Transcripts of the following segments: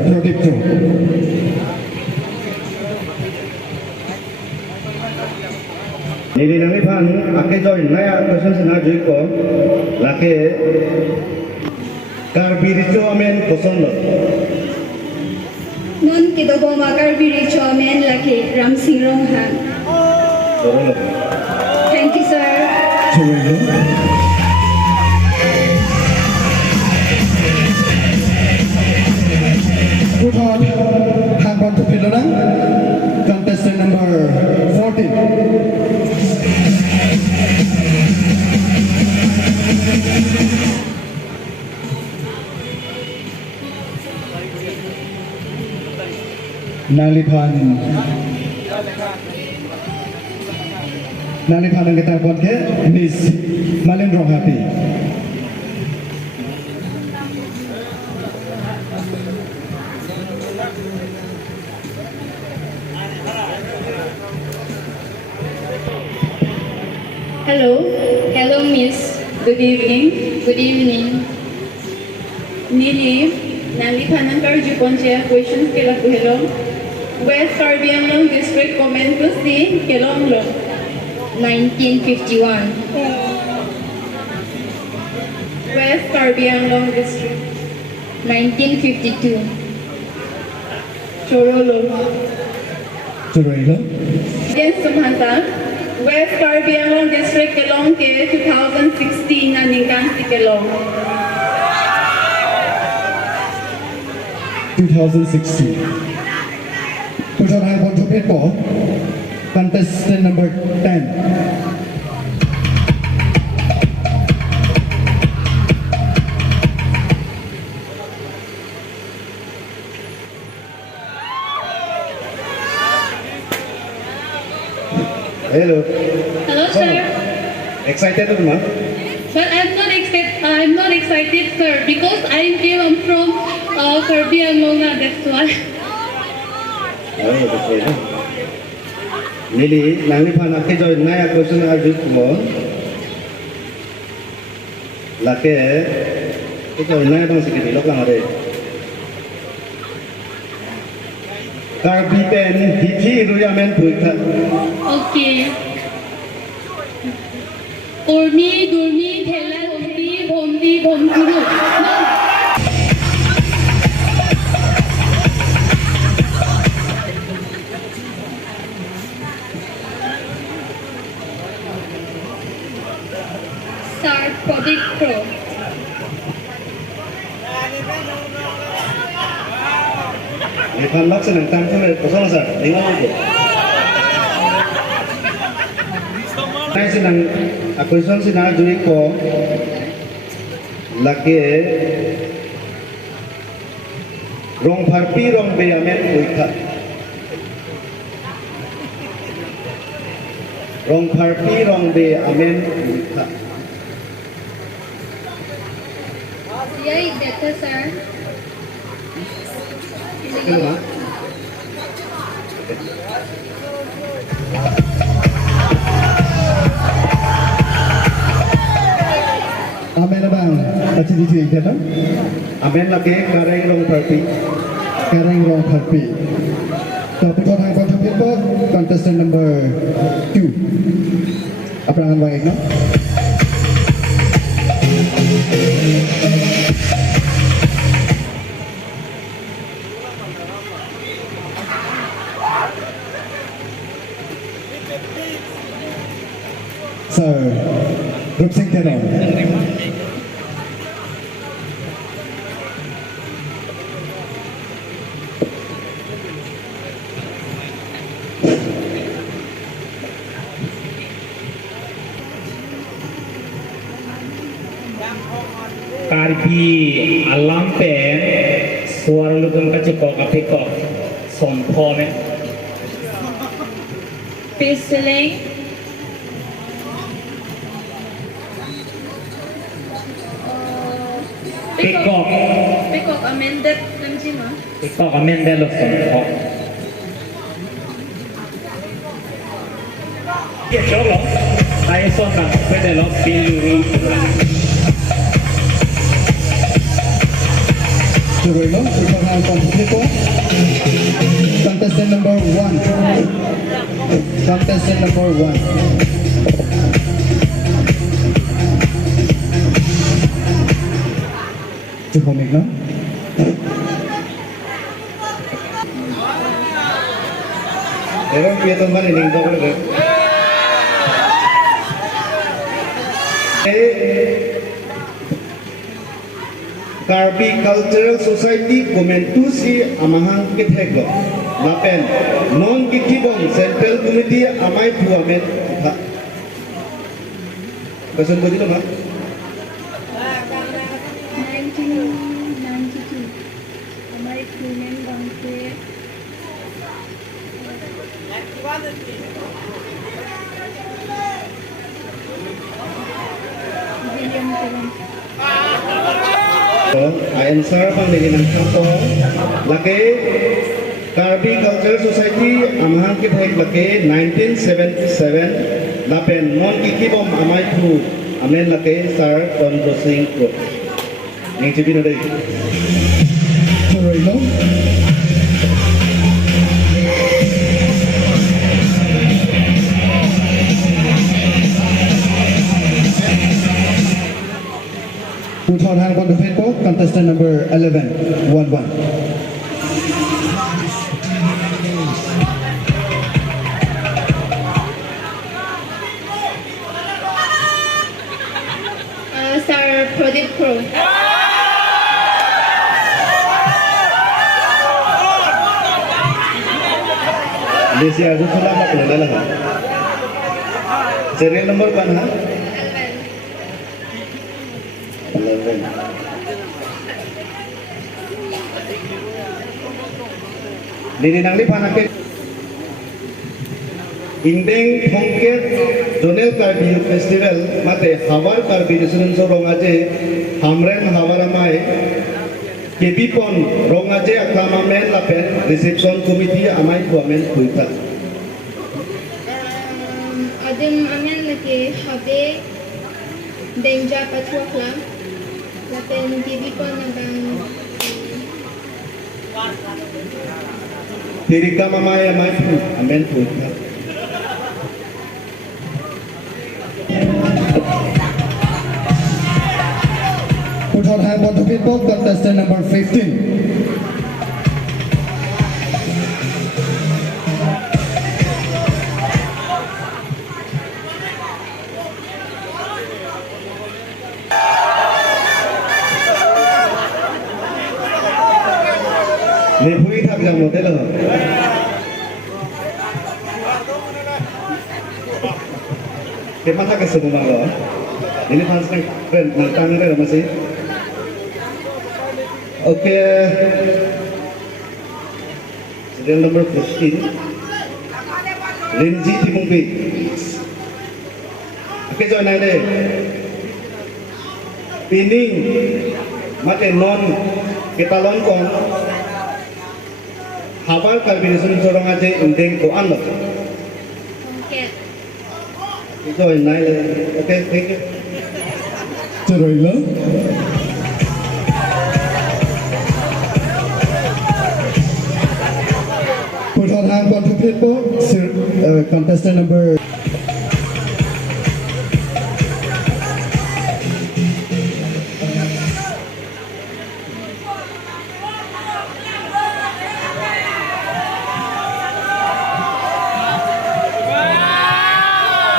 Prodipto. Nili nami phan ake join naya question sena joiko lake karbiricho amen kosondo. Non kidobo makarbiricho amen lake ramsingrong han. Thank you, sir. Good on, hand on to Pilona, contestant number 14. Nalipan ang kita buat ke Miss Malindro Happy. Hello, Miss. Good evening. Nili, nalipanan karju ponji questions kila kuhelong. West Caribbean Long District comment to see Kelong Long. 1951. West Caribbean Long District. 1952. Chorolo. Against Sumhanta. West Caribbean Long District Kelong ke 2016 na ningkang si Kelong. 2016. Put on high one to people. Contestant number 10. Hello. Hello, sir. Excited ma? Sir, I'm not excited, sir, because I came from Caribbean Longa, that's why. Oh, that's right. Nili, nangni phan ake join naya question arju kumo. Lake, ito naya bang sikit ilok lang are. Karbipen hithi ruyamen puitha. Okay. Durmi, thela, bomdi, bomguru. No. Sharepipon. Iphan mak senang tampil kosong sah, dengar aku. Saya senang aku senang juri ko, laki rong parpi rong beyamen uita, rong parpi rong beyamen uita. Yeah, better, sir. Kenapa? Amen abang, pasti di kan? Amen lagi kareng rong parpi. So put on high one to people. Contestant number 2. Apa yang baik, no? Sir, group sing tenor. Karbi alam pen suara lukun kacukok apikok sompone Piseling. Pikok amended namji ma. pikok amen delo sompok ya coba saya sontak pedelo piluri Cirilo, put your hands on the table. Contestant number 1. Contestant number 1. Chụp một mình lắm. Ewan kia teman ini untuk berapa? Karbi Cultural Society Komentusi amahang kithego. Lapen non kikibong Central Committee amai puamen. Kesan budi lama? 1992 हमारे क्रूमेन गांव से William केवन Answer pang lagi ng kampo. Laki Karbi Cultural Society amahang kitheg laki 1977. Lapen non kikibong amai pu amen laki Sir Tondo Singh Pro. Yang cipi nade. Cirilo. Put your hand on the table. Contestant number 11. 1-1. Sir Pradeep Pro Desi Arzu Sulamak lala ha. Serial number 1 ha. 11. Nini nang lipanake Indeng Thongket Donel Karbi Festival mate Habar Karbi Residence Rongaje Hamren Havaramai kapachethang Rongaje Aklamamen Lapen Reception Committee Amai Puamen Kuita Adim amen lagi habe Denja Patuakla Lapen kapachethang nagang Tirika Mamai Amai Pu Amen Kuita Put your hand on the table. Contestant number 15. Nepui thak jang model ho. Kema thak semua lo. Ini fans nang keren nang ada masih. Okay. Serial number 15. Rinji Timungpi. Okay, join ada. Pining mate non kita lonkong. Habar Karbi Sorong aja indeng ko ano. Okay Join na. Okay, thank you. Cirilo. Put your hand on the table. Contestant number.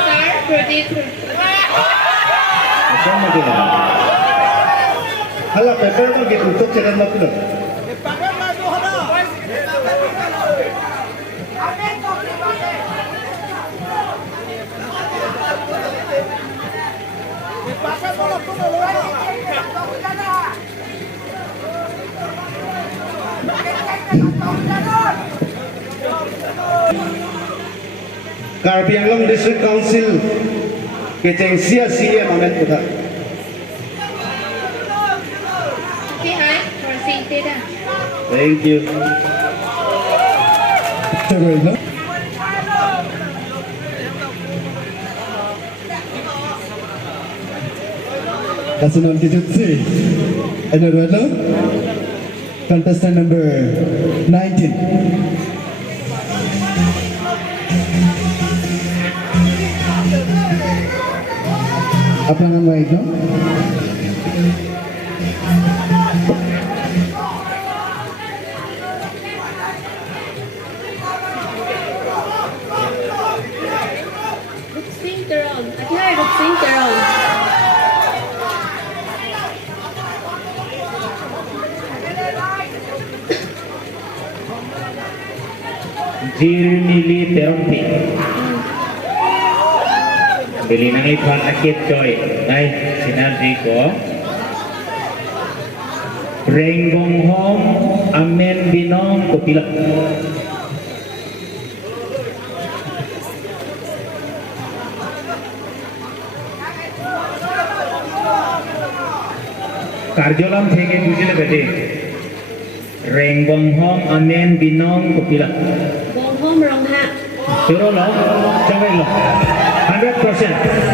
Sir Pradeep Sama dia. Hala paper mo gitu untuk channel mo tuh. Karbi Anglong District Council keceng sia-sia mamen kita. Okay, hi for seated Thank you. Cirilo. Kasunod kita si. Ano relo? Contestant number 19. Aphan wide, no? Sing terong. Akhirnya ada sing terong. Jirmili terompi. Bili nang ipan akit joy. Ay, sinardi ko. Renggong hom amen binong kupilak. কার্যলম থেকে বুঝলে বেটে রেঙ্গং হম আমেন বিনং কপিলা Bong hom rong ha. Sure lo, chawai lo, 100%.